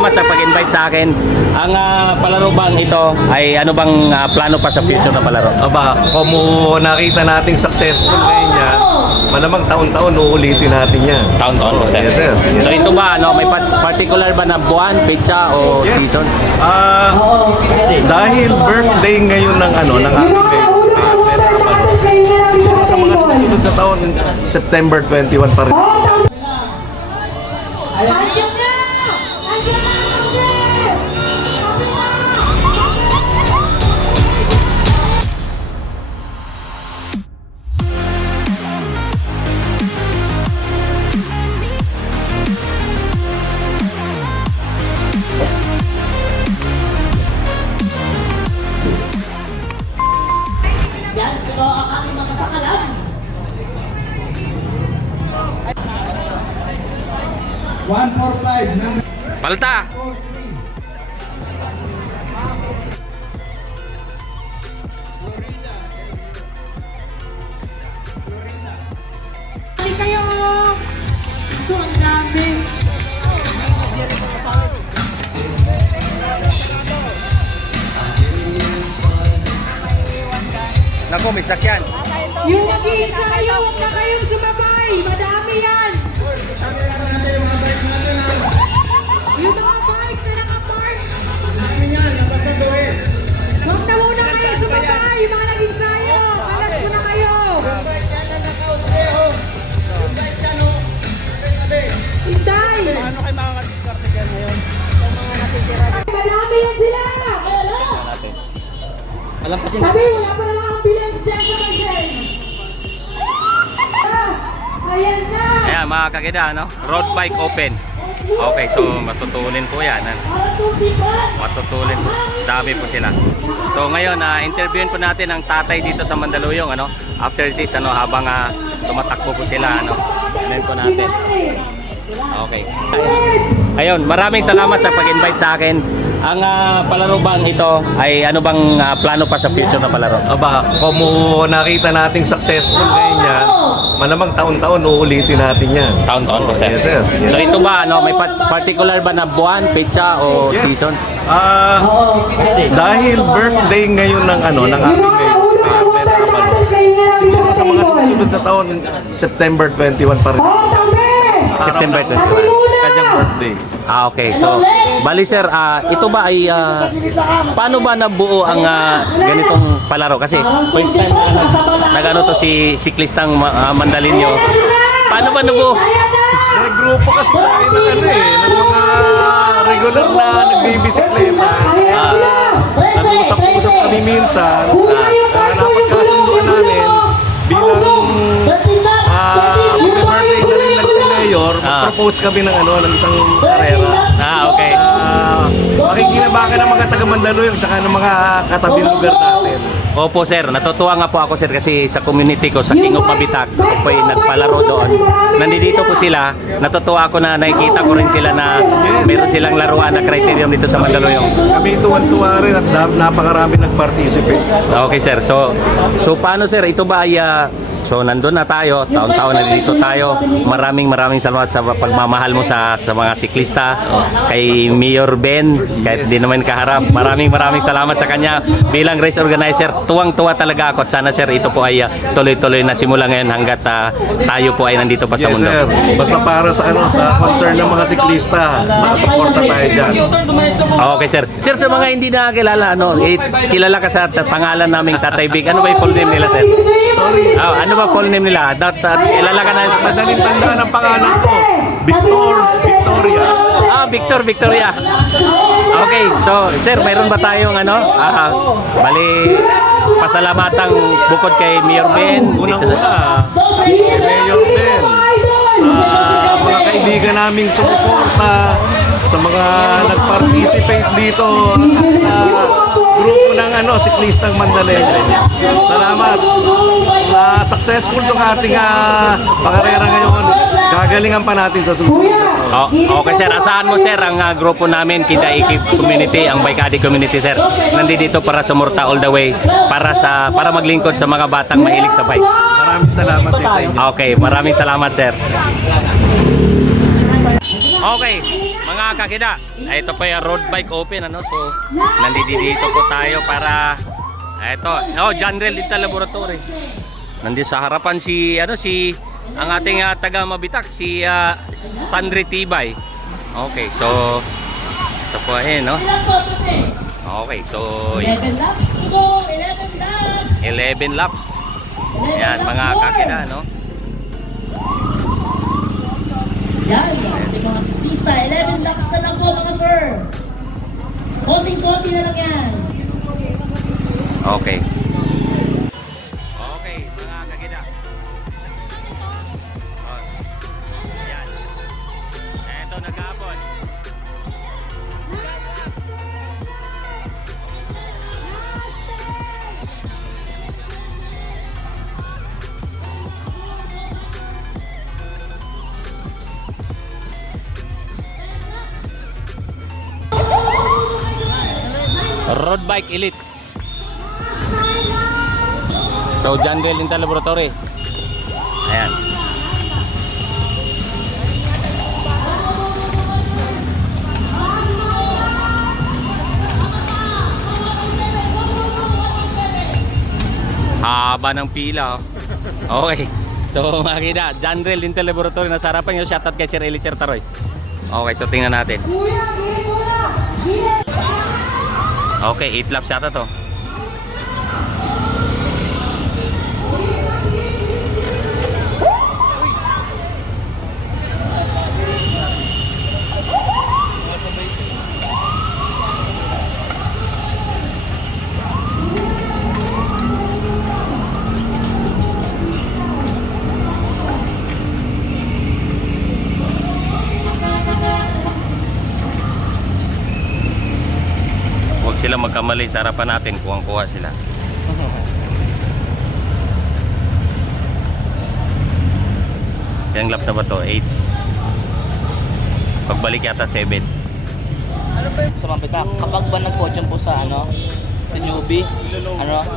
salamat sa pag-invite sa akin. Ang palaro bang ito ay ano bang plano pa sa future na palaro? Aba, kung nakita nating successful ngayon yan, malamang taon-taon uulitin natin yan. Taon-taon po, sir. Yes, sir. Yes. So ito ba, may particular ba na buwan, petsa o Yes. season? Dahil birthday ngayon ng ng ating siguro sa mga susunod na taon, September 21 pa rin. Yan, ito ang aking mga sakalan. Palta! Kasi kayo, ito ang dami. Naku, may sasyan. Yung mag-iisayo, huwag na kayong sumabay. Madami yan. Yung mga bike na nakapark. Huwag na muna kayo sumabay. Yung mga nag-iisayo. Alas mo na kayo. Hinday. Paano kayo makakasiskarte dyan ngayon? Madami yan sila. Alam kasi Sabi, wala pa lang ambulance dyan sa Magen. Ayan na. Ayan mga kagida, road bike open. Okay, so matutulin po yan. Matutulin po. Dami po sila. So ngayon, interviewin po natin ang tatay dito sa Mandaluyong. After this, habang tumatakbo po sila. Tignan po natin. Okay. Ayun, maraming salamat sa pag-invite sa akin. Ang palaro bang ito ay ano bang plano pa sa future na palaro? Aba, kung nakita nating successful ngayon yan, malamang taon-taon uulitin natin yan. Taon-taon po, sir. Yes, sir. Yes. So ito ba, may particular ba na buwan, petsa o Yes. season? Dahil birthday ngayon ng ng ating siguro sa mga susunod na taon, September 21 pa rin. September 21. Kanyang birthday. Okay. So, bali sir, ito ba ay paano ba nabuo ang ganitong palaro? Kasi first time nagano to si siklistang Mandalinyo. Paano ba nabuo? May grupo kasi tayo ng ng mga regular na nagbibisikleta. Nag-usap-usap kami minsan. Napagkasunduan namin bilang birthday na rin lang si Mayor, mag-propose kami ng ng isang karera. Okay. Makikinabakan ng mga taga Mandaluyong at ng mga katabing lugar natin. Opo sir, natutuwa nga po ako sir kasi sa community ko, sa King of Mabitak, ako po'y nagpalaro doon. Nandito po sila, natutuwa ako na nakikita ko rin sila na meron silang laruan na criterium dito sa Mandaluyong. Kami tuwan-tuwa rin at napakarami nag-participate. Okay sir, so paano sir, ito ba ay so nandun na tayo, taon-taon na dito tayo. Maraming salamat sa pagmamahal mo sa mga siklista, kay Mayor Ben, kahit di naman kaharap. Maraming salamat sa kanya bilang race organizer. Tuwang-tuwa talaga ako. Sana sir, ito po ay tuloy-tuloy na simula ngayon hanggat tayo po ay nandito pa sa Yes, mundo. sir. Basta para sa sa concern ng mga siklista, nakasuporta tayo dyan. Okay sir. Sir, sa mga hindi nakakilala, kilala ka sa pangalan naming Tatay Big. Ano ba yung full name nila sir? Sorry. Ano ba full name nila? Kilala ka na sa Madaling tandaan ang pangalan ko. Victoria. Victoria. Okay, so sir, mayroon ba tayong bali pasalamatang bukod kay Mayor Ben? Unang-una, kay Mayor Ben, sa mga kaibigan naming sumuporta, sa mga nag-participate dito sa grupo ng siklistang Mandaluyong. Salamat. Successful itong ating pakarera ngayon. Gagalingan pa natin sa susunod. Okay sir, asahan mo sir ang grupo namin, Kidaiki Community, ang Bike Addict Community sir. Nandito para sumurta all the way para maglingkod sa mga batang mahilig sa bike. Maraming salamat din sa inyo. Okay, maraming salamat sir. Okay, mga mga kakida, ito po yung road bike open, ano. So, nandito po tayo para ito, Janrel Dental Laboratory. Nandito sa harapan si ang ating taga Mabitak, si Sandri Tibay. Okay, so ito po no. Okay, so 11 laps to go, 11 laps. 11 laps. Yan mga kakida, no. Yan, ating mga siklista, 11 laps na lang po mga sir. Konting-konti na lang yan. Okay. Okay, mga kakida. Oh. Yan. Ito nag-aabon. Road Bike Elite. So, Janrel Dental Laboratory. Ayan. Haba ng pila, oh. Okay. So, makikita, Janrel Dental Laboratory nasa harapan nyo. Shoutout kay Sir Eli Sir Taroy. Okay, so tingnan natin. Okay, 8 laps yata to. Huwag sila magkamali sa harapan natin, kuwang-kuha sila. Ilang lap na ba to? 8. Pagbalik yata 7. Sa Mabitak, kapag ba nag-podium po sa sa newbie,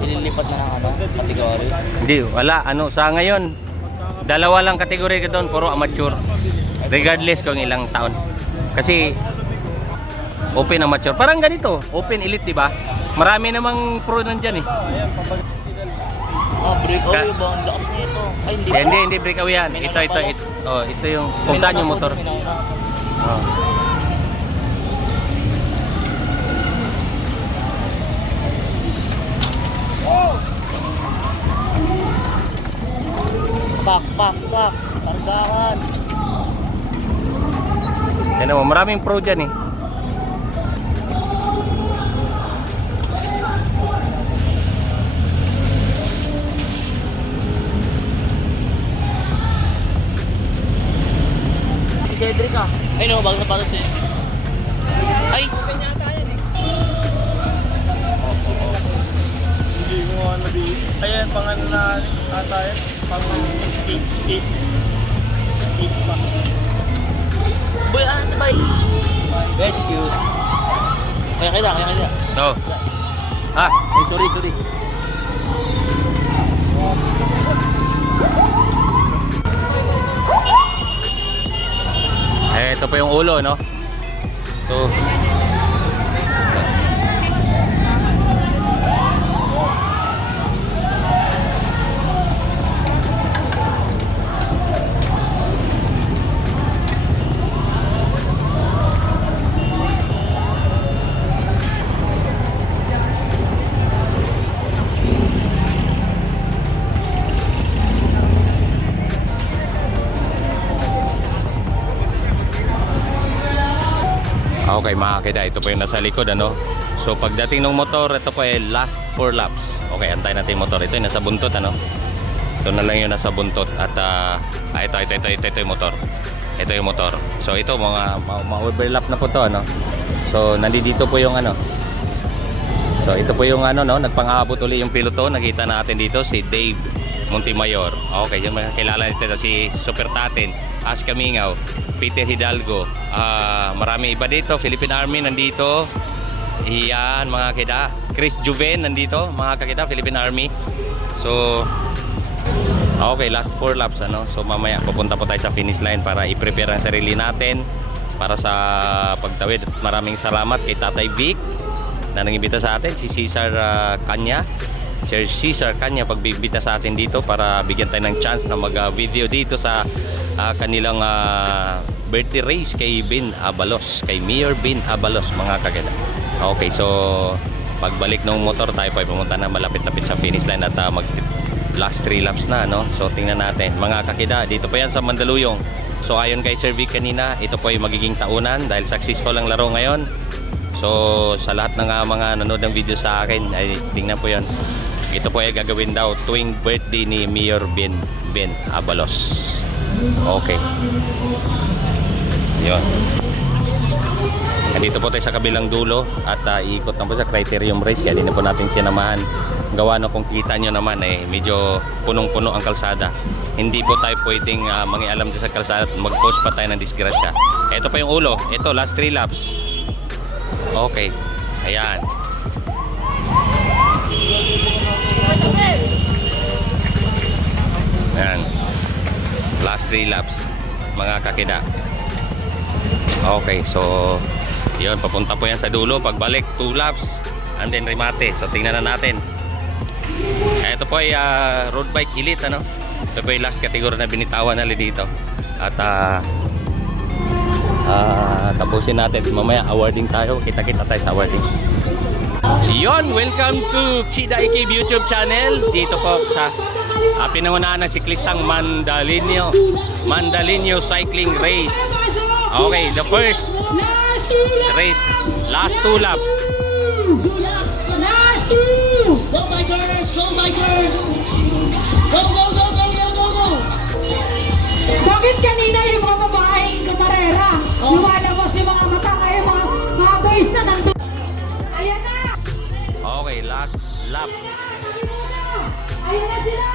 ililipat na ng category? Hindi, wala. Sa ngayon, dalawa lang kategori ka doon, puro amateur. Regardless kung ilang taon. Kasi open amateur. Parang ganito, open elite, di ba? Marami namang pro nandiyan eh. Breakaway ba? Ang lakas nito. Ay, hindi. Hindi breakaway yan. Ito yung kung saan yung motor. Oh. Pak. Kargahan. Yan mo, maraming pro dyan eh. Si Cedric Ay no, bago na para si Ay! Hindi mo nga nabili. Ayan, pangalan na ata yan. Pang 8 pa. Boy, sabay! Thank you. Kaya kita. Oh. Sorry. Ito po yung ulo, no? So, okay mga kida, ito po yung nasa likod, ano. So pagdating ng motor, ito po ay last 4 laps. Okay, antay natin yung motor. Ito yung nasa buntot, ano. Ito na lang yung nasa buntot. At ito yung motor. Ito yung motor. So ito mga ma-overlap na po to, ano. So nandito po yung ano. So ito po yung ano, no, nagpang-aabot uli yung piloto. Nakita natin dito si Dave Montemayor. Okay, yung kilala nito si Super Tatin, Aska Mingaw, Peter Hidalgo, marami iba dito. Philippine Army nandito. Iyan mga kida. Chris Juven nandito, mga kakita, Philippine Army. So okay, last 4 laps, ano. So mamaya pupunta po tayo sa finish line para i-prepare ang sarili natin para sa pagtawid. At maraming salamat kay Tatay Vic na nangimbita sa atin, si Cesar Kanya. Sir Cesar Kanya pagbibita sa atin dito para bigyan tayo ng chance na mag-video dito sa kanilang birthday race kay Ben Abalos, kay Mayor Ben Abalos, mga kaganda. Okay, so pagbalik ng motor tayo pa pumunta na malapit-lapit sa finish line at mag last 3 laps na, no? So tingnan natin mga kakida, dito pa yan sa Mandaluyong. So ayon kay Sir Vic kanina, ito po ay magiging taunan dahil successful ang laro ngayon. So sa lahat ng mga nanood ng video sa akin ay tingnan po yan, ito po ay gagawin daw tuwing birthday ni Mayor Ben Abalos. Okay, yun. Nandito po tayo sa kabilang dulo at iikot na po sa Criterium Race, kaya di na po natin sinamahan. Gawa na kung kita nyo naman medyo punong-puno ang kalsada. Hindi po tayo pwedeng mangialam sa kalsada at mag-post pa tayo ng disgrasya. Ito pa yung ulo, ito last 3 laps. Okay, ayan. Ayan, last 3 laps mga kakida. Okay, so yun, papunta po yan sa dulo. Pagbalik 2 laps and then remate. So tingnan na natin. Ito po ay road bike elite, ano? Ito po ay last category na binitawan nila dito. At tapusin natin mamaya, awarding tayo. Kita-kita tayo sa awarding. Yon, welcome to Kida Ikib YouTube channel. Dito po sa pinangunahan ng siklistang Mandalinyo Cycling Race. Okay, the first race, last 2 laps. Last 2! Go bikers! Go bikers! Go, go, go, go, go, go, go! Bakit kanina yung mga babaeng kamarera? Lumalabas yung mga mata ngayon, mga boys na nandun. Ayan na! Okay, last lap. Ayan na sila!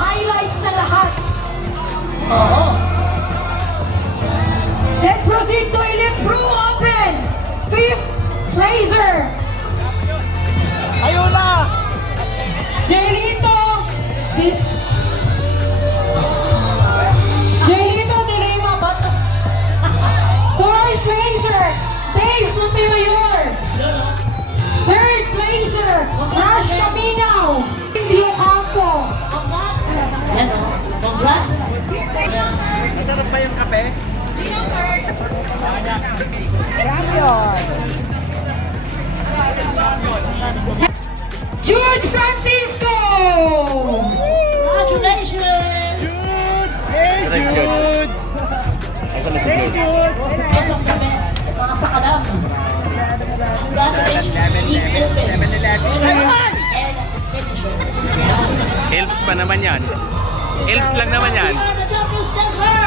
Highlights na lahat. Oo. Let's proceed to Elite Pro Open. 5th Fraser. Ayun na! Jelito de Lima. 4th Fraser. Dave Montemayor. 3rd Fraser. Nash Caminaw. Indio Campo. Congrats! Yan o. Congrats! Masarap ba yung kape? Jude Francisco. Congratulations! Hey, Jude! Hey, Jude! Best of the best. Mga sakalam. Congratulations! Keep open. 7-Eleven. And finisher. Elves pa naman yan. Elves lang naman yan. We are the champions, Spencer!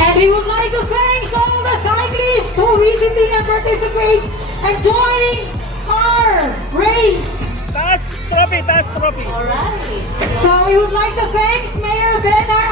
And we would like to thank all the cyclists who visiting and participate and joining our race. Taas trophy, taas trophy. Alright. So we would like to thank Mayor Benar